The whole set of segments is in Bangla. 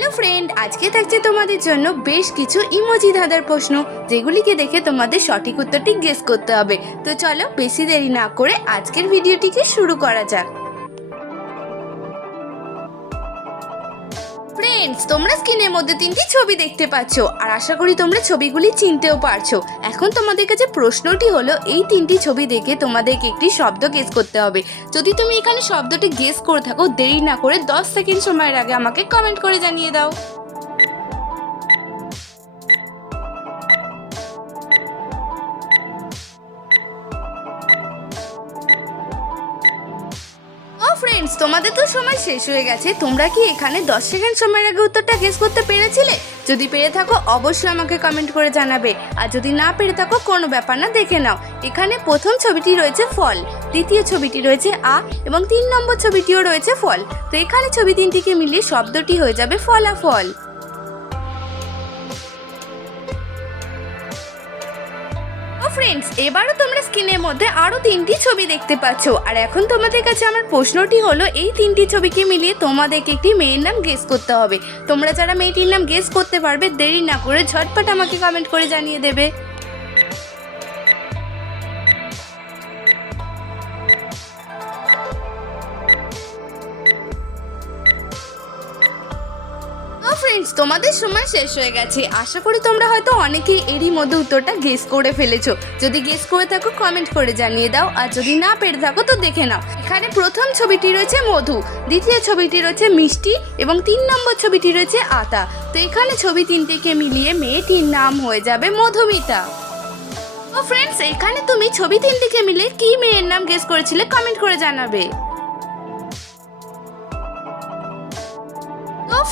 হ্যালো ফ্রেন্ড, আজকে থাকছে তোমাদের জন্য বেশ কিছু ইমোজি ধাঁধার প্রশ্ন, যেগুলিকে দেখে তোমাদের সঠিক উত্তরটি গেস করতে হবে। তো চলো বেশি দেরি না করে আজকের ভিডিওটিকে শুরু করা যাক। ফ্রেন্ডস, তোমরা স্ক্রিনের মধ্যে তিনটি ছবি দেখতে পাচ্ছ, আর আশা করি তোমরা ছবিগুলি চিনতেও পারছো। এখন তোমাদের কাছে প্রশ্নটি হলো, এই তিনটি ছবি দেখে তোমাদেরকে একটি শব্দ গেস করতে হবে। যদি তুমি এখানে শব্দটি গেস করে থাকো, দেরি না করে 10 সেকেন্ড সময়ের আগে আমাকে কমেন্ট করে জানিয়ে দাও। ফ্রেন্ডস, তোমাদের তো সময় শেষ হয়ে গেছে। তোমরা কি এখানে 10 সেকেন্ড সময়ের আগে উত্তরটা গেস করতে পেরেছিলে? যদি পেরে থাকো অবশ্যই আমাকে কমেন্ট করে জানাবে, আর যদি না পেরে থাকো কোনো ব্যাপার না, দেখে নাও। এখানে প্রথম ছবিটি রয়েছে ফল, দ্বিতীয় ছবিটি রয়েছে এবং 3 নম্বর ছবিটিও রয়েছে ফল। তো এখানে ছবি তিনটিকে মিলিয়ে শব্দটি হয়ে যাবে ফলাফল। ফ্রেন্ডস, এবারও তোমরা স্ক্রিনের মধ্যে আরো তিনটি ছবি দেখতে পাচ্ছ, আর এখন তোমাদের কাছে আমার প্রশ্নটি হলো, এই তিনটি ছবিকে মিলিয়ে তোমাদেরকে একটি মেয়ের নাম গেস করতে হবে। তোমরা যারা মেয়েটির নাম গেস করতে পারবে, দেরি না করে ঝটপট আমাকে কমেন্ট করে জানিয়ে দেবে। ফ্রেন্ডস, তোমাদের সময় শেষ হয়ে গেছে। আশা করি তোমরা হয়তো অনেকেই এরই মধ্যে উত্তরটা গেস করে ফেলেছো। যদি গেস করে থাকো কমেন্ট করে জানিয়ে দাও, আর যদি না পেরে থাকো তো দেখে নাও। এখানে প্রথম ছবিটি রয়েছে মধু, দ্বিতীয় ছবিটি রয়েছে মিষ্টি এবং 3 নম্বর ছবিটি রয়েছে আতা। তো এখানে ছবি তিনটিকে মিলিয়ে মেয়েটির নাম হয়ে যাবে মধুমিতা। তো ফ্রেন্ডস, এখানে তুমি ছবি তিনটিকে মিলিয়ে কি মেয়ের নাম গেস করেছিলে কমেন্ট করে জানাবে।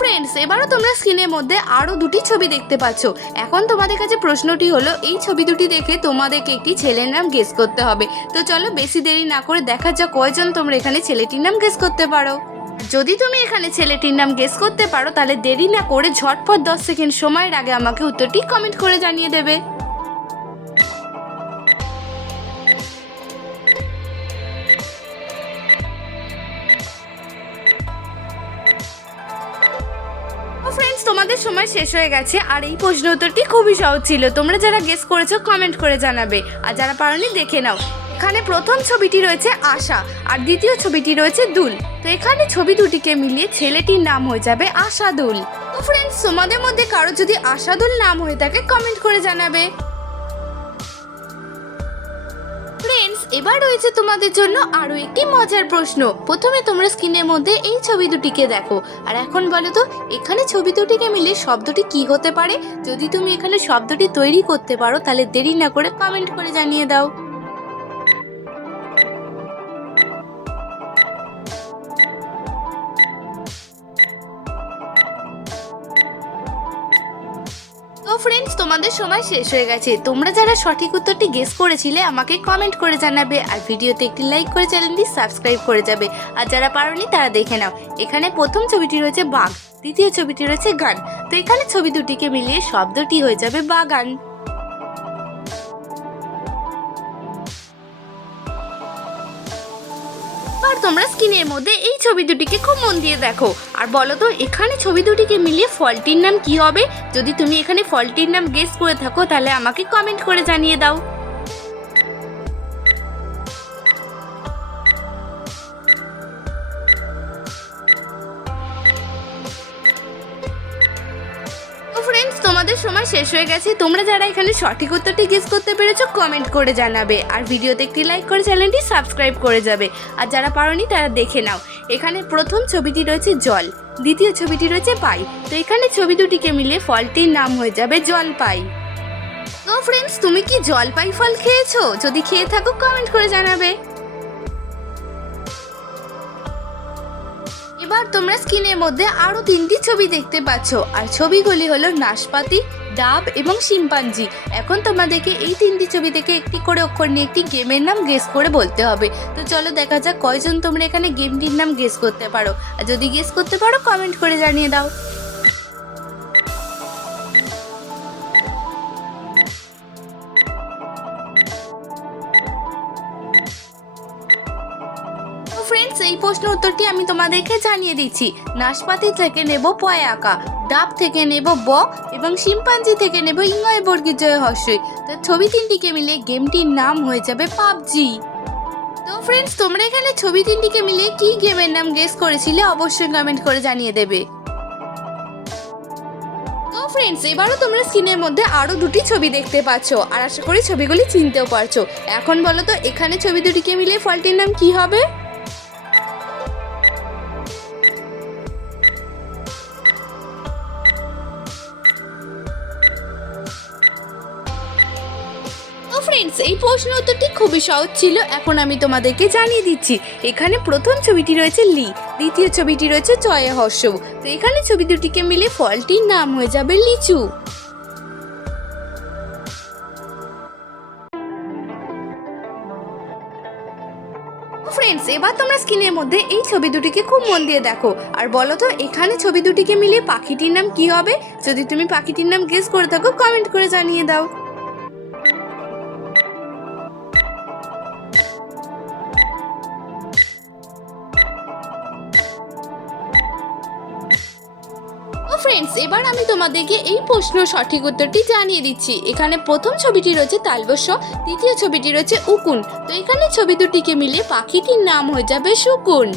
ফ্রেন্ডস, এবারও তোমরা স্ক্রিনের মধ্যে আরো দুটি ছবি দেখতে পাচ্ছ। এখন তোমাদের কাছে প্রশ্নটি হলো, এই ছবি দুটি দেখে তোমাদেরকে একটি ছেলের নাম গেস করতে হবে। তো চলো বেশি দেরি না করে দেখা যাক কয়জন তোমরা এখানে ছেলেটির নাম গেস করতে পারো। যদি তুমি এখানে ছেলেটির নাম গেস করতে পারো, তাহলে দেরি না করে ঝটপট 10 সেকেন্ড সময়ের আগে আমাকে উত্তরটি কমেন্ট করে জানিয়ে দেবে। ফ্রেন্ডস, তোমাদের সময় শেষ হয়ে গেছে, আর এই প্রশ্ন উত্তরটি খুবই সহজ ছিল। তোমরা যারা গেস করেছো কমেন্ট করে জানাবে, আর যারা পারোনি দেখে নাও। এখানে প্রথম ছবিটি রয়েছে আশা, আর দ্বিতীয় ছবিটি রয়েছে দুল। তো এখানে ছবি দুটিকে মিলিয়ে ছেলেটির নাম হয়ে যাবে আশাদুল। তো ফ্রেন্ডস, তোমাদের মধ্যে কারো যদি আশাদুল নাম হয়ে থাকে কমেন্ট করে জানাবে। ফ্রেন্ডস, এবার রয়েছে তোমাদের জন্য আরো একটি মজার প্রশ্ন। প্রথমে তোমরা স্ক্রিনের মধ্যে এই ছবি দুটিকে দেখো, আর এখন বলো তো এখানে ছবি দুটিকে মিলে শব্দটি কি হতে পারে। যদি তুমি এখানে শব্দটি তৈরি করতে পারো, তাহলে দেরি না করে কমেন্ট করে জানিয়ে দাও। ফ্রেন্ডস, তোমাদের সময় শেষ হয়ে গেছে। তোমরা যারা সঠিক উত্তরটি গেস করেছিলে আমাকে কমেন্ট করে জানাবে, আর ভিডিওতে একটি লাইক করে চ্যানেলটি সাবস্ক্রাইব করে যাবে। আর যারা পারোনি তারা দেখে নাও। এখানে প্রথম ছবিটি রয়েছে বাঘ, দ্বিতীয় ছবিটি রয়েছে গান। তো এখানে ছবি দুটিকে মিলিয়ে শব্দটি হয়ে যাবে বাগান। আর তোমরা স্ক্রিনের মধ্যে এই ছবি দুটিকে খুব মন দিয়ে দেখো, আর বলো তো এখানে ছবি দুটিকে মিলিয়ে ফলটির নাম কি হবে। যদি তুমি এখানে ফলটির নাম গেস করে থাকো, তাহলে আমাকে কমেন্ট করে জানিয়ে দাও। ফ্রেন্ডস, তোমাদের সময় শেষ হয়ে গেছে। তোমরা যারা এখানে সঠিক উত্তরটি গেস করতে পেরেছো কমেন্ট করে জানাবে, আর ভিডিওতে একটি লাইক করে চ্যানেলটি সাবস্ক্রাইব করে যাবে। আর যারা পারোনি তারা দেখে নাও। এখানে প্রথম ছবিটি রয়েছে জল, দ্বিতীয় ছবিটি রয়েছে পাই। তো এখানে ছবি দুটিকে মিলে ফলটির নাম হয়ে যাবে জলপাই। তো ফ্রেন্ডস, তুমি কি জলপাই ফল খেয়েছো? যদি খেয়ে থাকো কমেন্ট করে জানাবে। এবার তোমরা স্ক্রিনের মধ্যে আরো তিনটি ছবি দেখতে পাচ্ছ, আর ছবিগুলি হলো নাশপাতি, ডাব এবং শিম্পাঞ্জি। এখন তোমাদেরকে এই তিনটি ছবি থেকে একটি করে অক্ষর নিয়ে একটি গেমের নাম গেস করে বলতে হবে। তো চলো দেখা যাক কয়জন তোমরা এখানে গেমটির নাম গেস করতে পারো, আর যদি গেস করতে পারো কমেন্ট করে জানিয়ে দাও। ফ্রেন্ডস, এই প্রশ্নের উত্তরটি আমি তোমাদেরকে জানিয়ে দিচ্ছি। নাশপাতি থেকে নেব পয় আঁকা, ডাব থেকে নেব ব এবং শিম্পাঞ্জি থেকে নেব ইঙ্গয় বর্গীর জয় হর্ষই। তো ছবি তিনটিকে মিলে গেমটির নাম হয়ে যাবে পাবজি। তো ফ্রেন্ডস, তোমরা এখানে ছবি তিনটিকে মিলিয়ে কি গেমের নাম গেস করেছিলে অবশ্যই কমেন্ট করে জানিয়ে দেবে। তো ফ্রেন্ডস, এবারও তোমরা স্ক্রিনের মধ্যে আরো দুটি ছবি দেখতে পাচ্ছ আর আশা করি ছবিগুলি চিনতেও পারছো। এখন বলো তো এখানে ছবি দুটিকে মিলিয়ে ফলটির নাম কি হবে? তো ফ্রেন্ডস, এই প্রশ্নের উত্তরটি খুবই সহজ ছিল। এখন আমি তোমাদেরকে জানিয়ে দিচ্ছি। এখানে প্রথম ছবিটি রয়েছে লি, দ্বিতীয় ছবিটি রয়েছে চয়ে হর্ষৌ। তো এখানে ছবি দুটিকে মিলে ফলটির নাম হয়ে যাবে লিচু। ফ্রেন্ডস, এবার তোমরা স্ক্রিনের মধ্যে এই ছবি দুটিকে খুব মন দিয়ে দেখো আর বলো তো এখানে ছবি দুটিকে মিলিয়ে পাখিটির নাম কি হবে? যদি তুমি পাখিটির নাম গেস করে থাকো কমেন্ট করে জানিয়ে দাও। ফ্রেন্ডস, এবার আমি তোমাদেরকে এই প্রশ্নের সঠিক উত্তরটি জানিয়ে দিচ্ছি। এখানে প্রথম ছবিটি রয়েছে তালবস্য, দ্বিতীয় ছবিটি রয়েছে উকুন। তো এখানে ছবি দুটিকে মিলে পাখিটির নাম হয়ে যাবে শকুন।